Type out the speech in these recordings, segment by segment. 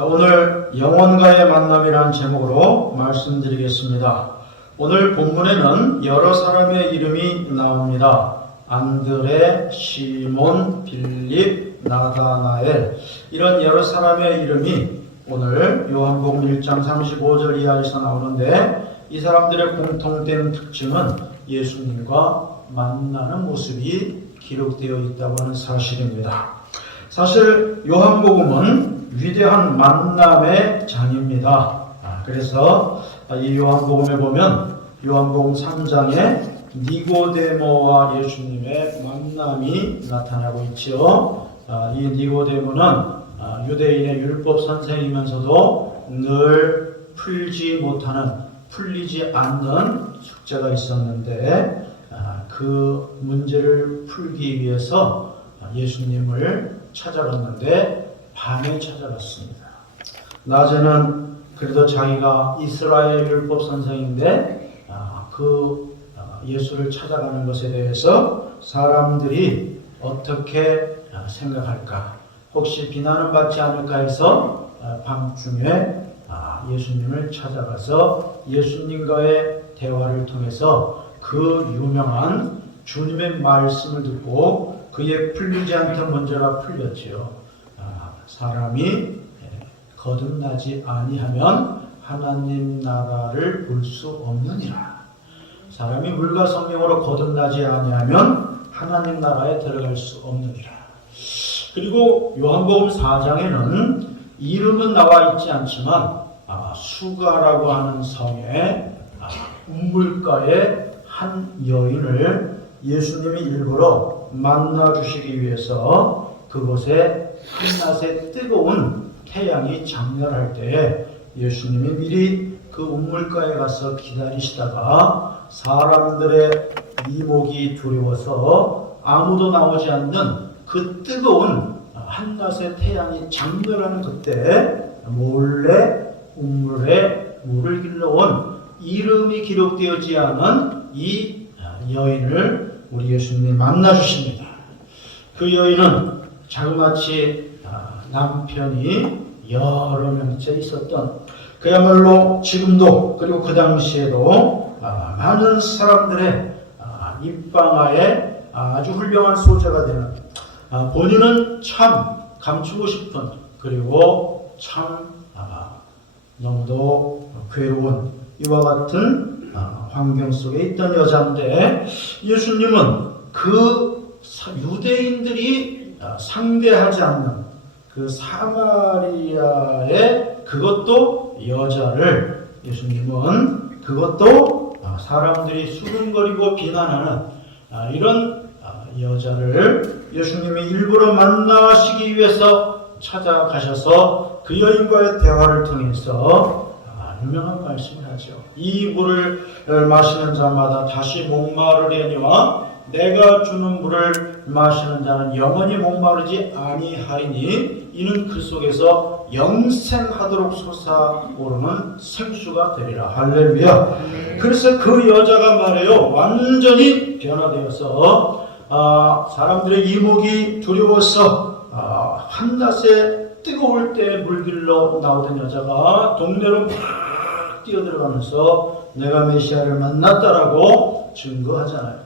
자, 오늘 영혼과의 만남이라는 제목으로 말씀드리겠습니다. 오늘 본문에는 여러 사람의 이름이 나옵니다. 안드레, 시몬, 빌립, 나다나엘, 이런 여러 사람의 이름이 오늘 요한복음 1장 35절 이하에서 나오는데, 이 사람들의 공통된 특징은 예수님과 만나는 모습이 기록되어 있다고 하는 사실입니다. 사실 요한복음은 위대한 만남의 장입니다. 그래서 이 요한복음에 보면 요한복음 3장에 니고데모와 예수님의 만남이 나타나고 있죠. 이 니고데모는 유대인의 율법 선생이면서도 늘 풀리지 않는 숙제가 있었는데, 그 문제를 풀기 위해서 예수님을 찾아갔는데 밤에 찾아갔습니다. 낮에는 그래도 자기가 이스라엘 율법 선생인데 예수를 찾아가는 것에 대해서 사람들이 어떻게 생각할까, 혹시 비난은 받지 않을까 해서 밤중에 예수님을 찾아가서 예수님과의 대화를 통해서 그 유명한 주님의 말씀을 듣고 그의 풀리지 않던 문제가 풀렸지요. 사람이 거듭나지 아니하면 하나님 나라를 볼 수 없느니라. 사람이 물과 성령으로 거듭나지 아니하면 하나님 나라에 들어갈 수 없느니라. 그리고 요한복음 4장에는 이름은 나와 있지 않지만 수가라고 하는 성에 운물가의 한 여인을 예수님이 일부러 만나주시기 위해서 그곳에 한낮에 뜨거운 태양이 장렬할 때에 예수님이 미리 그 운물가에 가서 기다리시다가 사람들의 이목이 두려워서 아무도 나오지 않는 그 뜨거운 한낮에 태양이 장렬하는 그때 몰래 운물에 물을 길러온 이름이 기록되어지 않은 이 여인을 우리 예수님이 만나주십니다. 그 여인은 자그마치 남편이 여러 명째 있었던, 그야말로 지금도 그리고 그 당시에도 많은 사람들의 입방아에 아주 훌륭한 소재가 되는, 본인은 참 감추고 싶은, 그리고 참 너무도 괴로운 이와 같은 환경 속에 있던 여자인데, 예수님은 그 유대인들이 상대하지 않는 그 사마리아의 그것도 여자를, 예수님은 그것도 사람들이 수군거리고 비난하는 이런 여자를 예수님이 일부러 만나시기 위해서 찾아가셔서 그 여인과의 대화를 통해서 유명한 말씀을 하죠. 이 물을 마시는 자마다 다시 목마르려니와 내가 주는 물을 마시는 자는 영원히 목마르지 아니하리니 이는 그 속에서 영생하도록 솟아오르는 생수가 되리라. 할렐루야. 그래서 그 여자가 말해요, 완전히 변화되어서 사람들의 이목이 두려워서 한낮에 뜨거울 때 물길로 나오던 여자가 동네로 막 뛰어들어가면서 내가 메시아를 만났다라고 증거하잖아요.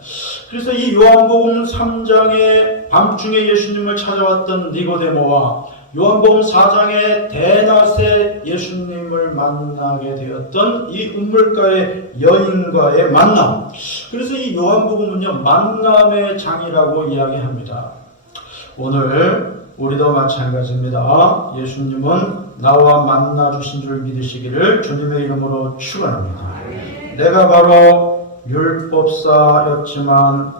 그래서 이 요한복음 3장에 밤중에 예수님을 찾아왔던 니고데모와 요한복음 4장에 대낮에 예수님을 만나게 되었던 이 운물가의 여인과의 만남. 그래서 이 요한복음은요, 만남의 장이라고 이야기합니다. 오늘 우리도 마찬가지입니다. 예수님은 나와 만나주신 줄 믿으시기를 주님의 이름으로 축원합니다. 내가 바로 율법사였지만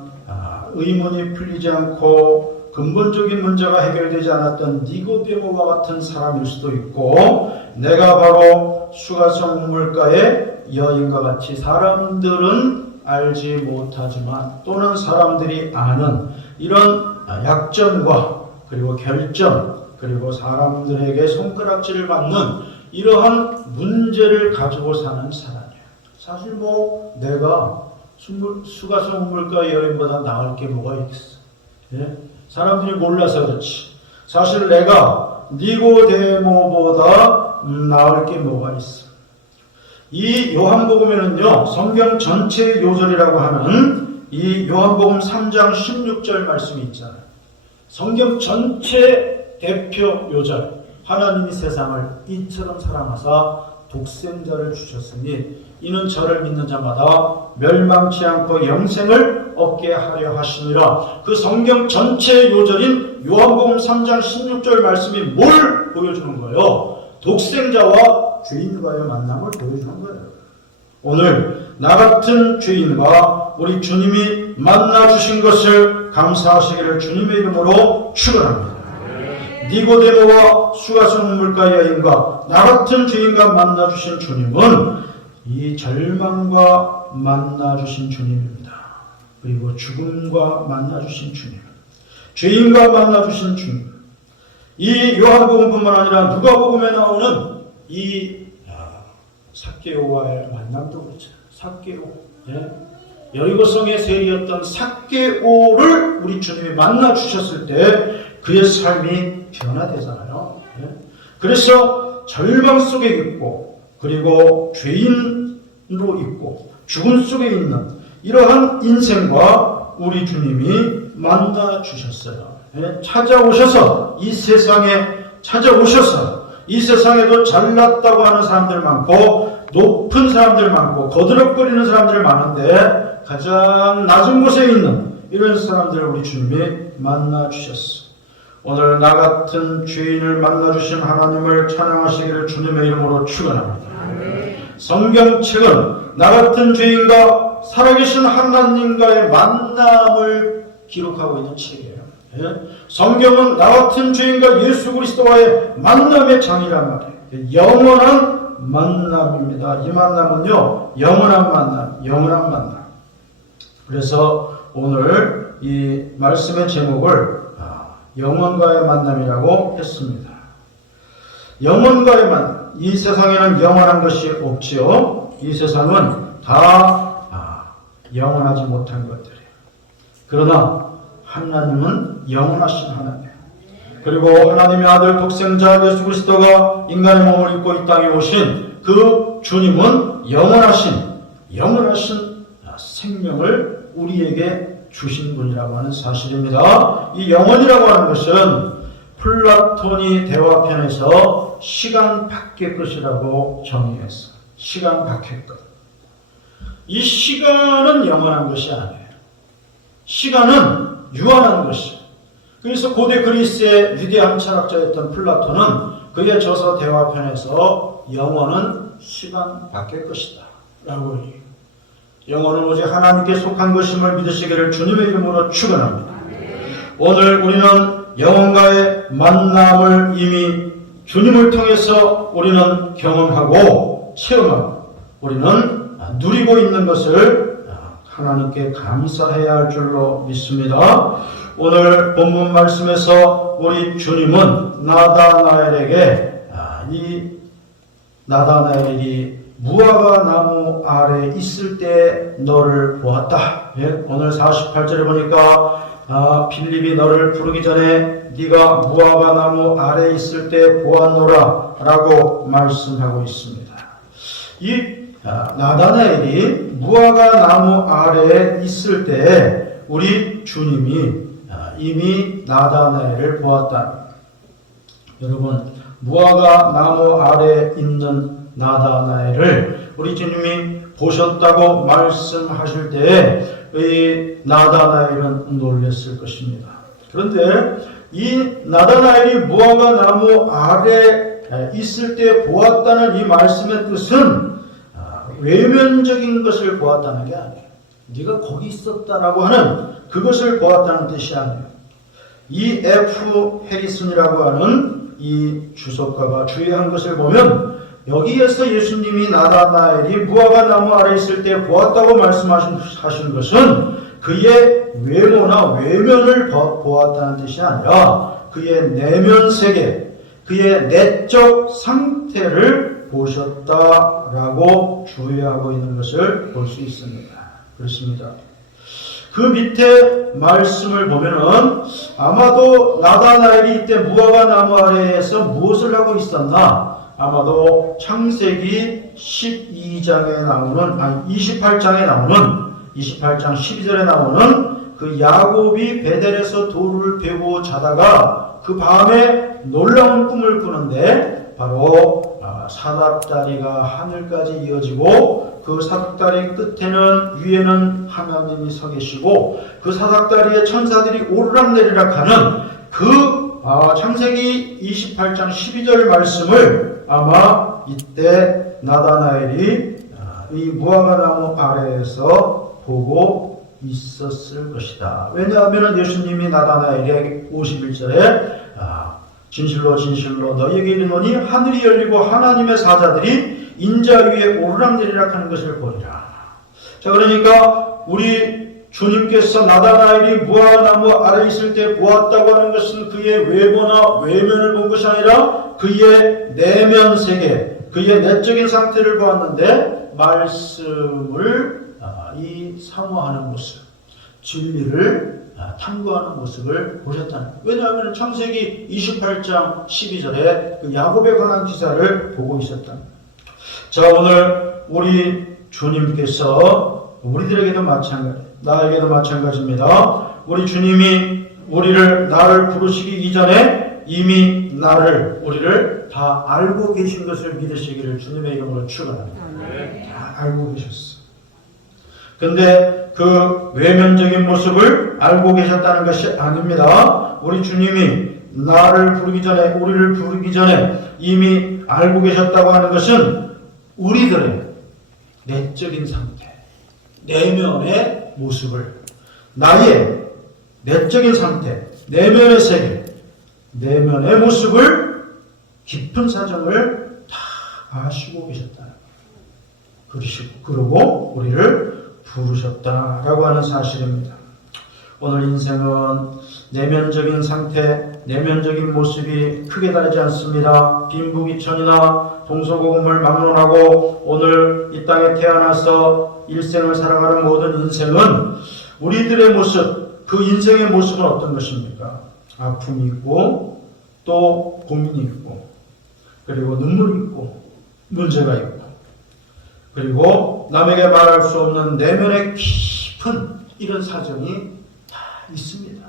의문이 풀리지 않고 근본적인 문제가 해결되지 않았던 니고데모와 같은 사람일 수도 있고, 내가 바로 수가성 운물가의 여인과 같이 사람들은 알지 못하지만 또는 사람들이 아는 이런 약점과 그리고 결점, 그리고 사람들에게 손가락질을 받는 이러한 문제를 가지고 사는 사람이에요. 사실 내가 수가성 운물가 여인보다 나을 게 뭐가 있겠어? 예? 사람들이 몰라서 그렇지. 사실 내가 니고데모보다 나을 게 뭐가 있어? 이 요한복음에는요, 성경 전체의 요절이라고 하는 이 요한복음 3장 16절 말씀이 있잖아요. 성경 전체 대표 요절. 하나님이 세상을 이처럼 사랑하사 독생자를 주셨으니 이는 저를 믿는 자마다 멸망치 않고 영생을 얻게 하려 하시니라. 그 성경 전체의 요절인 요한복음 3장 16절 말씀이 뭘 보여주는 거예요? 독생자와 죄인과의 만남을 보여주는 거예요. 오늘 나 같은 죄인과 우리 주님이 만나주신 것을 감사하시기를 주님의 이름으로 축원합니다. 니고데모와 수가성물가 여인과 나 같은 죄인과 만나주신 주님은 이 절망과 만나주신 주님입니다. 그리고 죽음과 만나주신 주님, 죄인과 만나주신 주님. 이 요한복음뿐만 아니라 누가복음에 나오는 이 삭개오와의 만남도 그렇죠. 삭개오, 여리고성의 세리였던 삭개오를 우리 주님이 만나주셨을 때 그의 삶이 변화되잖아요. 그래서 절망 속에 있고 그리고 죄인으로 있고 죽음 속에 있는 이러한 인생과 우리 주님이 만나주셨어요. 찾아오셔서 이 세상에 찾아오셔서 이 세상에도 잘났다고 하는 사람들 많고 높은 사람들 많고 거드럭거리는 사람들 많은데 가장 낮은 곳에 있는 이런 사람들을 우리 주님이 만나주셨어. 오늘 나 같은 죄인을 만나주신 하나님을 찬양하시기를 주님의 이름으로 축원합니다. 성경책은 나 같은 죄인과 살아계신 하나님과의 만남을 기록하고 있는 책이에요. 성경은 나 같은 죄인과 예수 그리스도와의 만남의 장이란 말이에요. 영원한 만남입니다. 이 만남은요, 영원한 만남, 영원한 만남. 그래서 오늘 이 말씀의 제목을 영원과의 만남이라고 했습니다. 영원과의 만남. 이 세상에는 영원한 것이 없지요. 이 세상은 다 영원하지 못한 것들이에요. 그러나 하나님은 영원하신 하나님. 그리고 하나님의 아들 독생자 예수 그리스도가 인간의 몸을 입고 이 땅에 오신 그 주님은 영원하신 생명을 우리에게 주신 분이라고 하는 사실입니다. 이 영원이라고 하는 것은 플라톤이 대화편에서 시간 밖의 것이라고 정의했어. 시간 밖의 것. 이 시간은 영원한 것이 아니에요. 시간은 유한한 것이에요. 그래서 고대 그리스의 위대한 철학자였던 플라톤은 그의 저서 대화편에서 영원은 시간 밖의 것이다 라고 얘기해요. 영혼은 오직 하나님께 속한 것임을 믿으시기를 주님의 이름으로 축원합니다. 오늘 우리는 영혼과의 만남을 이미 주님을 통해서 우리는 경험하고 체험하고 우리는 누리고 있는 것을 하나님께 감사해야 할 줄로 믿습니다. 오늘 본문 말씀에서 우리 주님은 나다나엘에게 이 나다나엘이 무화과 나무 아래 있을 때 너를 보았다. 오늘 48절에 보니까 빌립이 너를 부르기 전에 네가 무화과 나무 아래 있을 때 보았노라 라고 말씀하고 있습니다. 이 나다나엘이 무화과 나무 아래에 있을 때 우리 주님이 이미 나다나엘을 보았다. 여러분, 무화과 나무 아래에 있는 나다나엘을 우리 주님이 보셨다고 말씀하실 때에 이 나다나엘은 놀랐을 것입니다. 그런데 이 나다나엘이 무화과 나무 아래 있을 때 보았다는 이 말씀의 뜻은 외면적인 것을 보았다는 게 아니에요. 네가 거기 있었다라고 하는 그것을 보았다는 뜻이 아니에요. 이 F. 해리슨이라고 하는 이 주석가가 주의한 것을 보면 여기에서 예수님이 나다나엘이 무화과 나무 아래 있을 때 보았다고 말씀하신 것은 그의 외모나 외면을 보았다는 뜻이 아니라 그의 내면 세계, 그의 내적 상태를 보셨다라고 주의하고 있는 것을 볼 수 있습니다. 그렇습니다. 그 밑에 말씀을 보면은 아마도 나다나엘이 이때 무화과 나무 아래에서 무엇을 하고 있었나? 아마도 창세기 12장에 나오는, 아니 28장에 나오는, 28장 12절에 나오는 그 야곱이 베델에서 돌을 베고 자다가 그 밤에 놀라운 꿈을 꾸는데 바로 사닥다리가 하늘까지 이어지고 그 사닥다리 끝에는 위에는 하나님이 서 계시고 그 사닥다리에 천사들이 오르락내리락 하는 그 창세기 28장 12절 말씀을 아마 이때 나다나엘이 이 무화과나무 아래에서 보고 있었을 것이다. 왜냐하면 예수님이 나다나엘에게 51절에 진실로 진실로 너희에게 이르노니 하늘이 열리고 하나님의 사자들이 인자 위에 오르락내리락 하는 것을 보리라. 자, 그러니까 우리 주님께서 나다나엘이 무화과나무 아래 있을 때 보았다고 하는 것은 그의 외모나 외면을 본 것이 아니라 그의 내면 세계, 그의 내적인 상태를 보았는데 말씀을 이 사모하는 모습, 진리를 탐구하는 모습을 보셨다는 거예요. 왜냐하면 창세기 28장 12절에 그 야곱에 관한 기사를 보고 있었다는 거예요. 자, 오늘 우리 주님께서 우리들에게도 마찬가지, 나에게도 마찬가지입니다. 우리 주님이 나를 부르시기 이전에 이미 우리를 다 알고 계신 것을 믿으시기를 주님의 이름으로 축원합니다. 다 알고 계셨어. 근데 그 외면적인 모습을 알고 계셨다는 것이 아닙니다. 우리 주님이 우리를 부르기 전에 이미 알고 계셨다고 하는 것은 우리들의 내적인 상태, 내면의 모습을, 나의 내적인 상태, 내면의 세계, 내면의 모습을, 깊은 사정을 다 아시고 계셨다. 그러고 우리를 부르셨다라고 하는 사실입니다. 오늘 인생은 내면적인 상태, 내면적인 모습이 크게 다르지 않습니다. 빈부귀천이나 동서고금을 막론하고 오늘 이 땅에 태어나서 일생을 살아가는 모든 인생은 우리들의 모습, 그 인생의 모습은 어떤 것입니까? 아픔이 있고 또 고민이 있고 그리고 눈물이 있고 문제가 있고 그리고 남에게 말할 수 없는 내면의 깊은 이런 사정이 다 있습니다.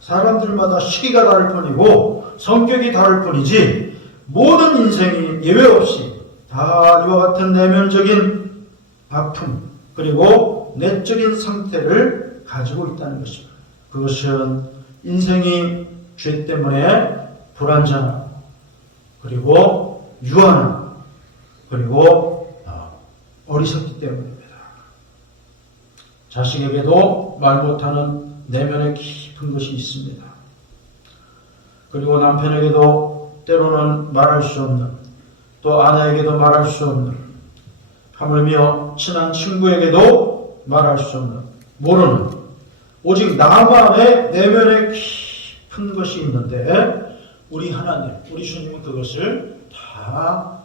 사람들마다 시기가 다를 뿐이고 성격이 다를 뿐이지 모든 인생이 예외 없이 다 이와 같은 내면적인 아픔 그리고 내적인 상태를 가지고 있다는 것입니다. 그것은 인생이 죄 때문에 불완전하고 그리고 유한하고 그리고 어리석기 때문입니다. 자식에게도 말 못하는 내면의 깊은 것이 있습니다. 그리고 남편에게도 때로는 말할 수 없는, 또 아내에게도 말할 수 없는, 하물며 친한 친구에게도 말할 수 없는, 모르는, 오직 나만의 내면의 깊은 것이 있는데 우리 하나님, 우리 주님은 그것을 다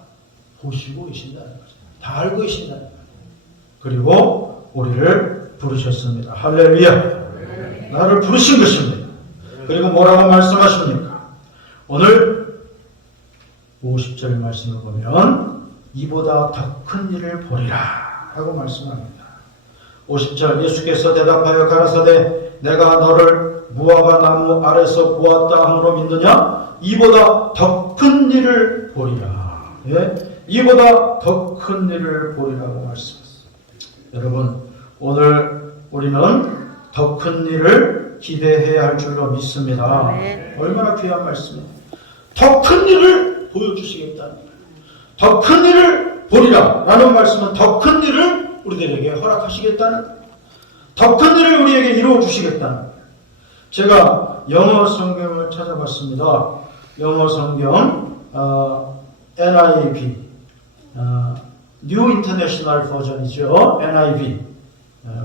보시고 계신다는 거죠. 다 알고 계신다는 거예요. 그리고 우리를 부르셨습니다. 할렐루야. 나를 부르신 것입니다. 그리고 뭐라고 말씀하십니까? 오늘 50절 말씀을 보면 이보다 더 큰 일을 보리라 라고 말씀합니다. 50절 예수께서 대답하여 가라사대 내가 너를 무화과 나무 아래서 보았다 함으로 믿느냐? 이보다 더 큰 일을 보리라. 예? 이보다 더 큰 일을 보리라고 말씀했습니다. 여러분, 오늘 우리는 더 큰 일을 기대해야 할 줄로 믿습니다. 네. 얼마나 귀한 말씀입니다. 더 큰 일을 보여주시겠다는 거예요. 더 큰 일을 보리라 라는 말씀은 더 큰 일을 우리들에게 허락하시겠다는 거예요. 더 큰 일을 우리에게 이루어주시겠다는 거예요. 제가 영어 성경을 찾아봤습니다. 영어 성경 NIV New International Version이죠. NIV.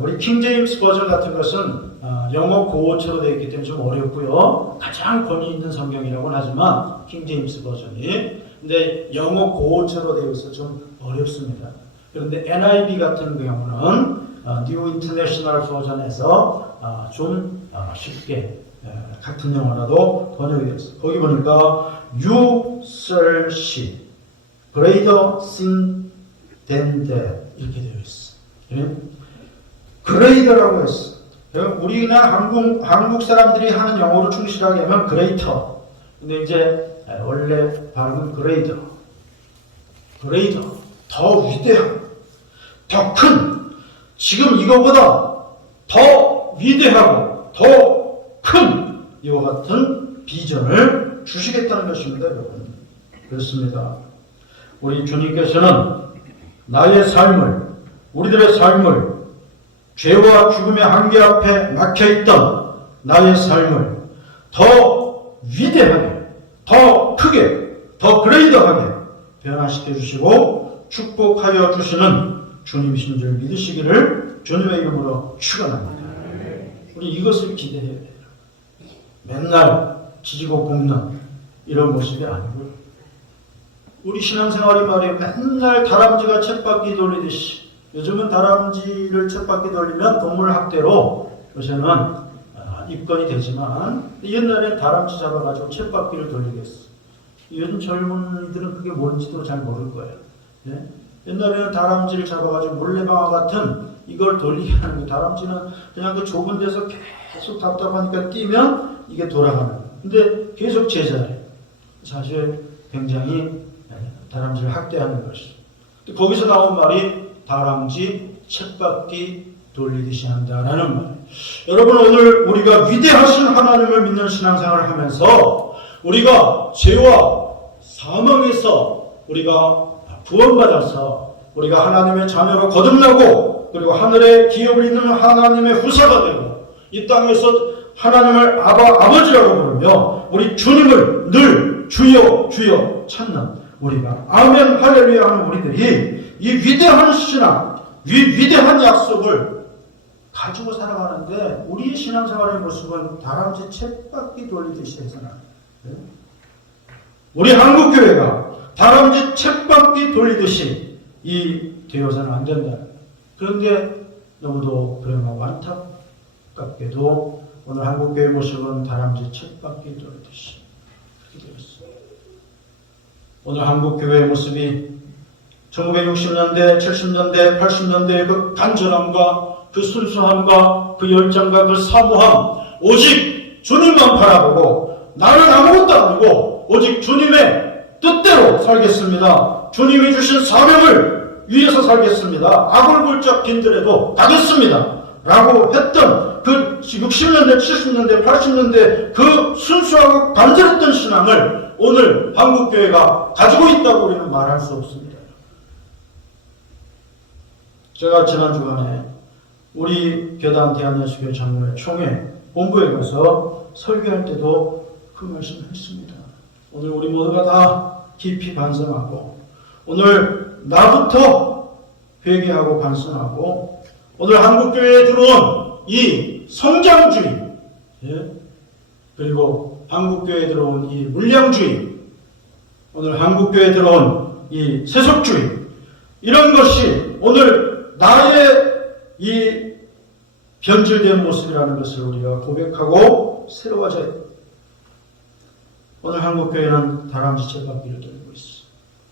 우리 킹제임스 버전 같은 것은 영어 고어체로 되어 있기 때문에 좀 어렵고요. 가장 권위 있는 성경이라고는 하지만 킹제임스 버전이. 근데 영어 고어체로 되어 있어서 좀 어렵습니다. 그런데 NIV 같은 경우는 뉴 인터내셔널 버전에서 좀 쉽게 같은 영어라도 번역이 되었어요. 거기 보니까 You shall see greater thing than that 이렇게 되어 있어. greater라고 했어. 우리나 한국 사람들이 하는 영어로 충실하게 하면 greater. 근데 이제 원래 발음은 greater. 더 위대한, 더 큰. 지금 이거보다 더 위대하고 더 큰 이와 같은 비전을 주시겠다는 것입니다, 여러분. 그렇습니다. 우리 주님께서는 나의 삶을, 우리들의 삶을 죄와 죽음의 한계 앞에 막혀있던 나의 삶을 더 위대하게, 더 크게, 더 그레이더하게 변화시켜 주시고 축복하여 주시는 주님이신 줄 믿으시기를 주님의 이름으로 축원합니다. 우리 이것을 기대해야 돼요. 맨날 지지고 볶는 이런 모습이 아니고요. 우리 신앙생활이 말이에요. 맨날 다람쥐가 쳇바퀴 돌리듯이, 요즘은 다람쥐를 쳇바퀴 돌리면 동물학대로 요새는 입건이 되지만, 옛날엔 다람쥐 잡아가지고 쳇바퀴를 돌리겠어. 요즘 젊은이들은 그게 뭔지도 잘 모를 거예요. 네? 옛날에는 다람쥐를 잡아가지고 물레방아 같은 이걸 돌리게 하는 거. 다람쥐는 그냥 그 좁은 데서 계속 답답하니까 뛰면 이게 돌아가는 거예요. 근데 계속 제자리에요. 사실 굉장히 다람쥐를 학대하는 것이죠. 거기서 나온 말이 다람쥐 쳇바퀴 돌리듯이 한다라는 말이에요. 여러분, 오늘 우리가 위대하신 하나님을 믿는 신앙생활을 하면서 우리가 죄와 사망에서 우리가 구원받아서 우리가 하나님의 자녀로 거듭나고, 그리고 하늘의 기업을 잇는 하나님의 후사가 되고, 이 땅에서 하나님을 아버지라고 부르며 우리 주님을 늘 주여 주여 찾는 우리가 아멘 할렐루야 하는 우리들이 이 위대한 신앙, 위대한 약속을 가지고 살아가는데, 우리의 신앙생활의 모습은 다람쥐 쳇바퀴 돌리듯이 해서는, 우리 한국교회가 다람쥐 쳇바퀴 돌리듯이 되어서는 안 된다. 그런데 너무도 불행하고 안타깝게도 오늘 한국교회의 모습은 다람쥐 쳇바퀴 돌리듯이 그렇게 되었어요. 오늘 한국교회의 모습이 1960년대, 70년대, 80년대의 그 간절함과 그 순수함과 그 열정과 그 사모함, 오직 주님만 바라보고 나는 아무것도 아니고 오직 주님의 뜻대로 살겠습니다. 주님이 주신 사명을 위해서 살겠습니다. 악을 골짝 빈들에도 가겠습니다. 라고 했던 그 60년대, 70년대, 80년대 그 순수하고 간절했던 신앙을 오늘 한국교회가 가지고 있다고 우리는 말할 수 없습니다. 제가 지난 주간에 우리 교단 대한예수교회 장로회 총회 본부에 가서 설교할 때도 그 말씀을 했습니다. 오늘 우리 모두가 다 깊이 반성하고, 오늘 나부터 회개하고 반성하고, 오늘 한국교회에 들어온 이 성장주의, 그리고 한국교회에 들어온 이 물량주의, 오늘 한국교회에 들어온 이 세속주의, 이런 것이 오늘 나의 이 변질된 모습이라는 것을 우리가 고백하고 새로워져야 됩니다. 오늘 한국교회는 다람쥐 쳇바퀴를 돌리고 있어.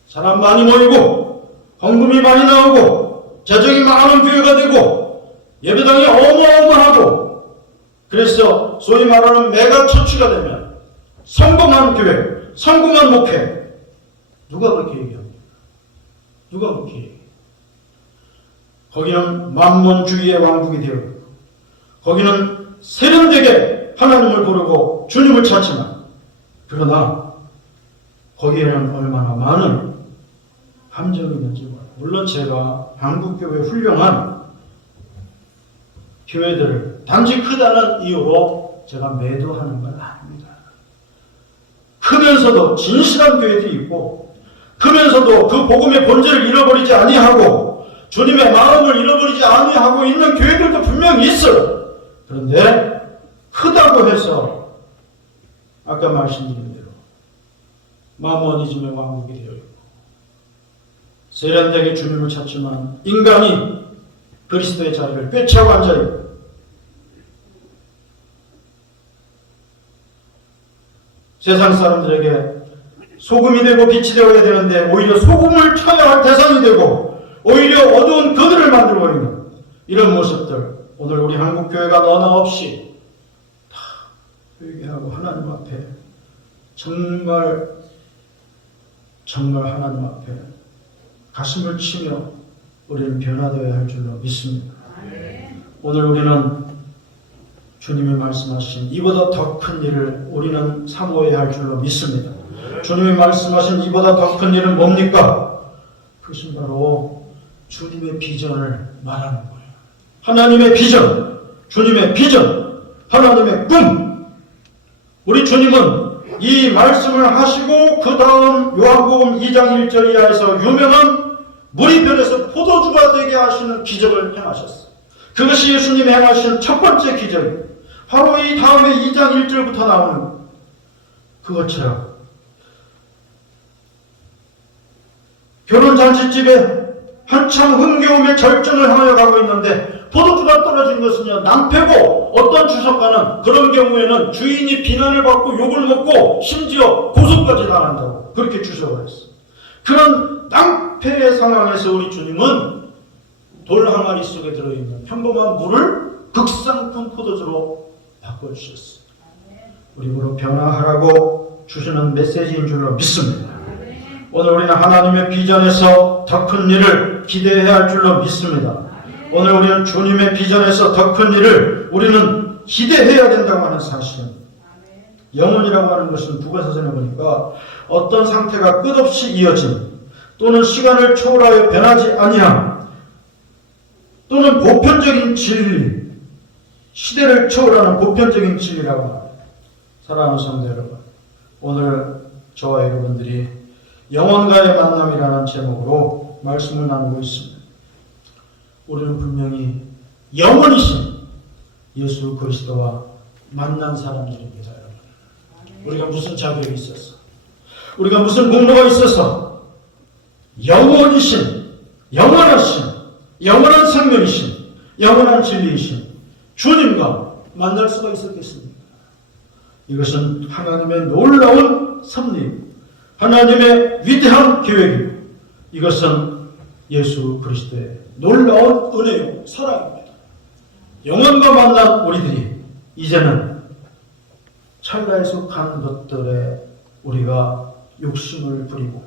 사람 많이 모이고 헌금이 많이 나오고 재정이 많은 교회가 되고 예배당이 어마어마하고, 그래서 소위 말하는 메가처치가 되면 성공한 교회, 성공한 목회, 누가 그렇게 얘기합니까? 누가 그렇게 얘기해요? 거기는 만몬주의의 왕국이 되어 있고, 거기는 세련되게 하나님을 부르고 주님을 찾지만, 그러나 거기에는 얼마나 많은 함정이 있는지 몰라요. 물론 제가 한국교회 훌륭한 교회들을 단지 크다는 이유로 제가 매도하는 건 아닙니다. 크면서도 진실한 교회들이 있고, 크면서도 그 복음의 본질을 잃어버리지 아니하고 주님의 마음을 잃어버리지 아니하고 있는 교회들도 분명히 있어요. 그런데 크다고 해서 아까 말씀드린 대로 마모니즘의 왕국이 되어 있고, 세련되게 주님을 찾지만 인간이 그 그리스도의 자리를 꿰차고 앉아있고 세상 사람들에게 소금이 되고 빛이 되어야 되는데 오히려 소금을 쳐야 할 대상이 되고 오히려 어두운 그늘을 만들어버리는 이런 모습들, 오늘 우리 한국교회가 너나 없이 다 회개하고 하나님 앞에 정말 하나님 앞에 가슴을 치며 우리는 변화되어야 할 줄로 믿습니다. 오늘 우리는 주님이 말씀하신 이보다 더 큰 일을 우리는 사모해야 할 줄로 믿습니다. 주님이 말씀하신 이보다 더 큰 일은 뭡니까? 그것은 바로 주님의 비전을 말하는 거예요. 하나님의 비전, 주님의 비전, 하나님의 꿈. 우리 주님은 이 말씀을 하시고 그 다음 요한복음 2장 1절 이하에서 유명한 물이 변해서 포도주가 되게 하시는 기적을 행하셨어요. 그것이 예수님이 행하신 첫 번째 기적이에요. 바로 이 다음에 2장 1절부터 나오는 그것처럼 결혼잔치집에 한참 흥겨움의 절정을 향하여 가고 있는데 포도주가 떨어진 것은요, 낭패고 어떤 주석가는 그런 경우에는 주인이 비난을 받고 욕을 먹고 심지어 고소까지 당한다고 그렇게 주석을 했어요. 그런 낭패의 상황에서 우리 주님은 돌 항아리 속에 들어있는 평범한 물을 극상품 포도주로 바꿔주셨어요. 우리 무로 변화하라고 주시는 메시지인 줄로 믿습니다. 오늘 우리는 하나님의 비전에서 더 큰 일을 기대해야 할 줄로 믿습니다. 오늘 우리는 주님의 비전에서 더 큰 일을 우리는 기대해야 된다고 하는 사실입니다. 영혼이라고 하는 것은 누가서전에 보니까 어떤 상태가 끝없이 이어진 또는 시간을 초월하여 변하지 아니함 또는 보편적인 진리, 시대를 초월하는 보편적인 진리라고 합니다. 사랑하는 성도 여러분, 오늘 저와 여러분들이 영혼과의 만남이라는 제목으로 말씀을 나누고 있습니다. 우리는 분명히 영원이신 예수 그리스도와 만난 사람들입니다. 여러분. 우리가 무슨 자격이 있어서, 우리가 무슨 공로가 있어서 영원이신, 영원하신, 영원한 생명이신, 영원한 진리이신 주님과 만날 수가 있었겠습니까? 이것은 하나님의 놀라운 섭리, 하나님의 위대한 계획이고 이것은 예수 그리스도의 놀라운 은혜요 사랑입니다. 영원과 만난 우리들이 이제는 찰나에 속한 것들에 우리가 욕심을 부리고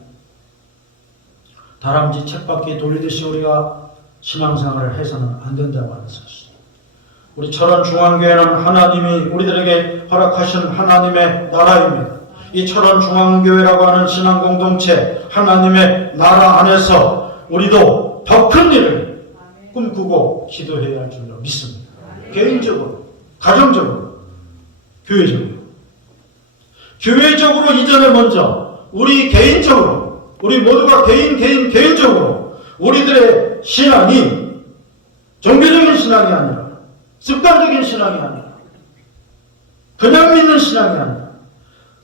다람쥐 쳇바퀴 돌리듯이 우리가 신앙생활을 해서는 안 된다고 하는 사실. 우리 철원 중앙교회는 하나님이 우리들에게 허락하신 하나님의 나라입니다. 이 철원 중앙교회라고 하는 신앙 공동체, 하나님의 나라 안에서 우리도 더 큰 일을 꿈꾸고 기도해야 할 줄로 믿습니다. 개인적으로, 가정적으로, 교회적으로. 교회적으로 이전에 먼저 우리 개인적으로, 우리 모두가 개인적으로 우리들의 신앙이 종교적인 신앙이 아니라 습관적인 신앙이 아니라 그냥 믿는 신앙이 아니라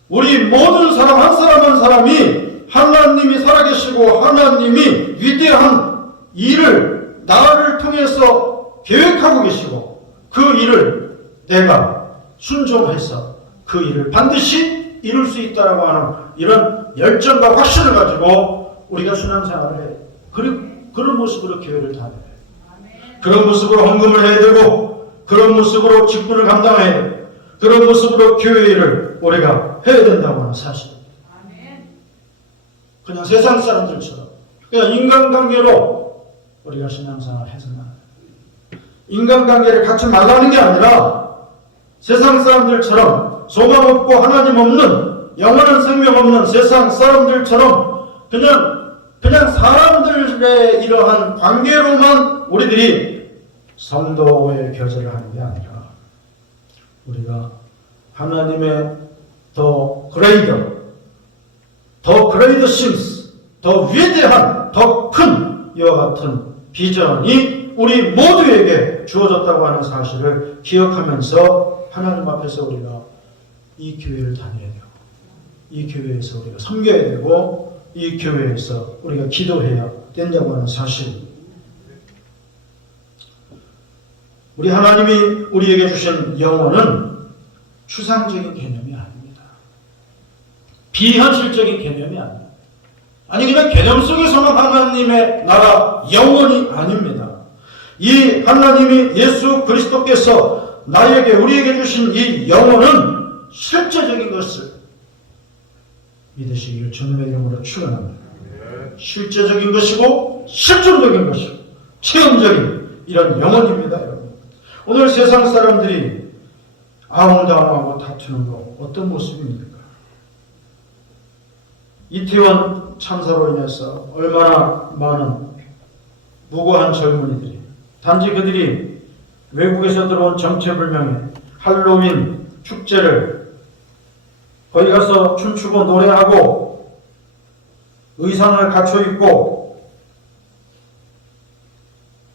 우리 모든 사람 한 사람 한 사람이 하나님이 살아계시고 하나님이 위대한 일을 나를 통해서 계획하고 계시고 그 일을 내가 순종해서 그 일을 반드시 이룰 수 있다라고 하는 이런 열정과 확신을 가지고 우리가 신앙생활을 해요. 그런 모습으로 교회를 다녀야 돼요. 그런 모습으로 헌금을 해야 되고 그런 모습으로 직분을 감당해야 되고 그런 모습으로 교회 일을 우리가 해야 된다고 하는 사실입니다. 그냥 세상 사람들처럼 그냥 인간관계로 우리가 신앙생활을 해서는 안 돼요. 인간관계를 갖지 말라는 게 아니라 세상 사람들처럼 소망 없고 하나님 없는 영원한 생명 없는 세상 사람들처럼 그냥 사람들의 이러한 관계로만 우리들이 성도의 교제를 하는 게 아니라 우리가 하나님의 더 greater things, 더 위대한, 더 큰 이와 같은 비전이 우리 모두에게 주어졌다고 하는 사실을 기억하면서 하나님 앞에서 우리가 이 교회를 다녀야 되고 이 교회에서 우리가 섬겨야 되고 이 교회에서 우리가 기도해야 된다고 하는 사실. 우리 하나님이 우리에게 주신 영혼은 추상적인 개념이 아닙니다. 비현실적인 개념이 아닙니다. 아니 그냥 개념 속에서만 하나님의 나라 영혼이 아닙니다. 이 하나님이 예수 그리스도께서 나에게 우리에게 주신 이 영혼은 실제적인 것을 믿으시기를 주님의 이름으로 축원합니다. 실제적인 것이고 실존적인 것이고 체험적인 이런 영혼입니다. 여러분. 오늘 세상 사람들이 아웅다웅하고 다투는 거 어떤 모습입니까? 이태원 참사로 인해서 얼마나 많은 무고한 젊은이들이 단지 그들이 외국에서 들어온 정체불명의 할로윈 축제를 거기 가서 춤추고 노래하고 의상을 갖춰 입고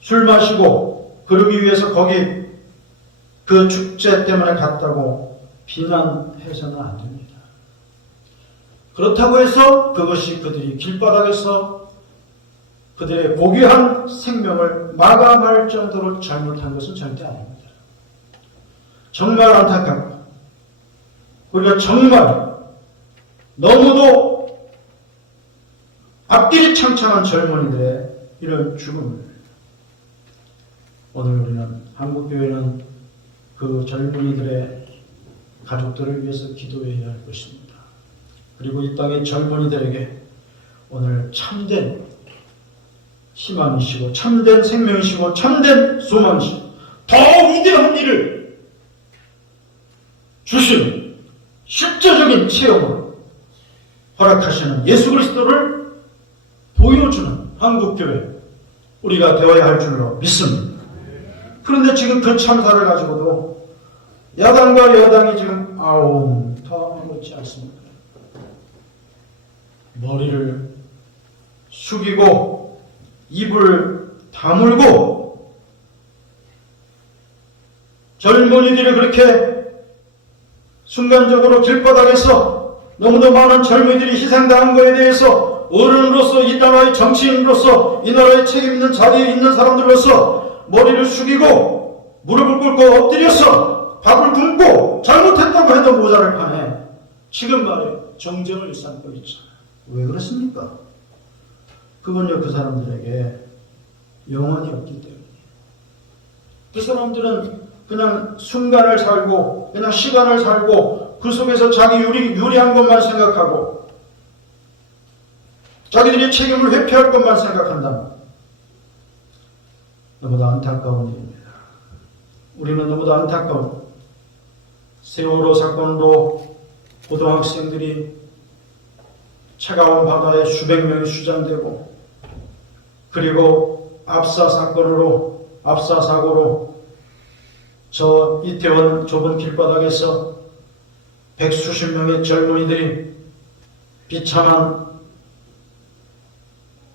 술 마시고 그러기 위해서 거기 그 축제 때문에 갔다고 비난해서는 안 됩니다. 그렇다고 해서 그것이 그들이 길바닥에서 그들의 고귀한 생명을 마감할 정도로 잘못한 것은 절대 아닙니다. 정말 안타깝고 우리가 정말 너무도 앞길이 창창한 젊은이들의 이런 죽음을 오늘 우리는 한국교회는 그 젊은이들의 가족들을 위해서 기도해야 할 것입니다. 그리고 이 땅의 젊은이들에게 오늘 참된 희망이시고 참된 생명이시고 참된 소망이시고 더 위대한 일을 주시는 실제적인 체험을 허락하시는 예수 그리스도를 보여주는 한국교회 우리가 되어야 할 줄로 믿습니다. 그런데 지금 그 참사를 가지고도 야당과 여당이 지금 아웅다웅하고 있지 않습니까? 머리를 숙이고 입을 다물고 젊은이들이 그렇게 순간적으로 길바닥에서 너무도 많은 젊은이들이 희생당한 것에 대해서 어른으로서 이 나라의 정치인으로서 이 나라의 책임 있는 자리에 있는 사람들로서 머리를 숙이고 무릎을 꿇고 엎드려서 밥을 굶고 잘못했다고 해도 모자를 파네 지금 말해 정쟁을 일삼고 있잖아요. 왜 그렇습니까? 그건요 그 사람들에게 영혼이 없기 때문에 그 사람들은 그냥 순간을 살고 그냥 시간을 살고 그 속에서 자기 유리한 것만 생각하고 자기들이 책임을 회피할 것만 생각한다. 너무도 안타까운 일입니다. 우리는 너무도 안타까운 세월호 사건으로 고등학생들이 차가운 바다에 수백 명이 수장되고 그리고 압사 사고로 저 이태원 좁은 길바닥에서 백수십 명의 젊은이들이 비참한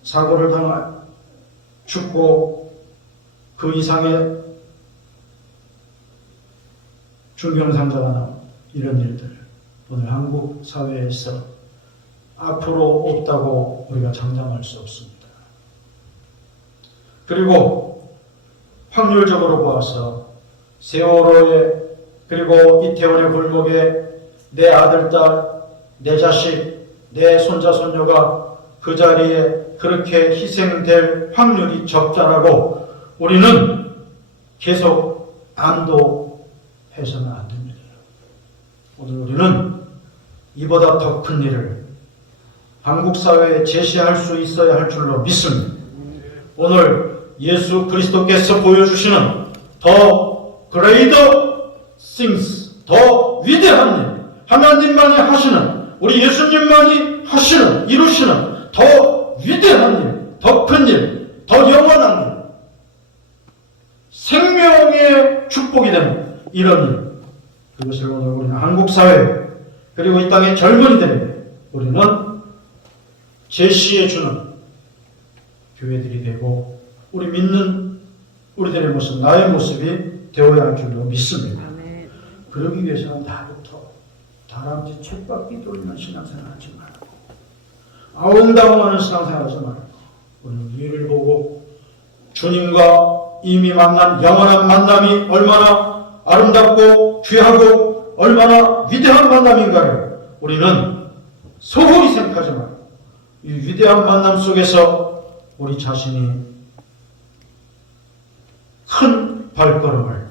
사고를 당하 죽고 그 이상의 중경상자가 나온 이런 일들 오늘 한국 사회에서 앞으로 없다고 우리가 장담할 수 없습니다. 그리고 확률적으로 봐서 세월호에 그리고 이태원의 골목에 내 아들, 딸, 내 자식, 내 손자, 손녀가 그 자리에 그렇게 희생될 확률이 적다라고 우리는 계속 안도해서는 안 됩니다. 오늘 우리는 이보다 더 큰 일을 한국 사회에 제시할 수 있어야 할 줄로 믿습니다. 오늘 예수 그리스도께서 보여주시는 더 greater things, 더 위대한 일, 하나님만이 하시는, 우리 예수님만이 하시는, 이루시는 더 위대한 일, 더 큰 일, 더 영원한 일, 생명의 축복이 되는 이런 일, 그것을 오늘 우리는 한국 사회 그리고 이 땅의 젊은이들에게 우리는 제시해 주는 교회들이 되고 우리 믿는 우리들의 모습, 나의 모습이 되어야 할 줄로 믿습니다. 아멘. 그러기 위해서는 나부터 다람쥐 쳇바퀴 돌리는 신앙생활 하지 말고 아웅다웅하는 신앙생활 하지 말고 오늘 위를 보고 주님과 이미 만난 영원한 만남이 얼마나 아름답고 귀하고 얼마나 위대한 만남인가를 우리는 소홀히 생각하지 말고 이 위대한 만남 속에서 우리 자신이 큰 발걸음을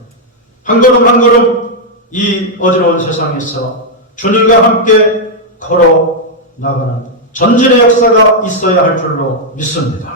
한 걸음 한 걸음 이 어지러운 세상에서 주님과 함께 걸어 나가는 전진의 역사가 있어야 할 줄로 믿습니다.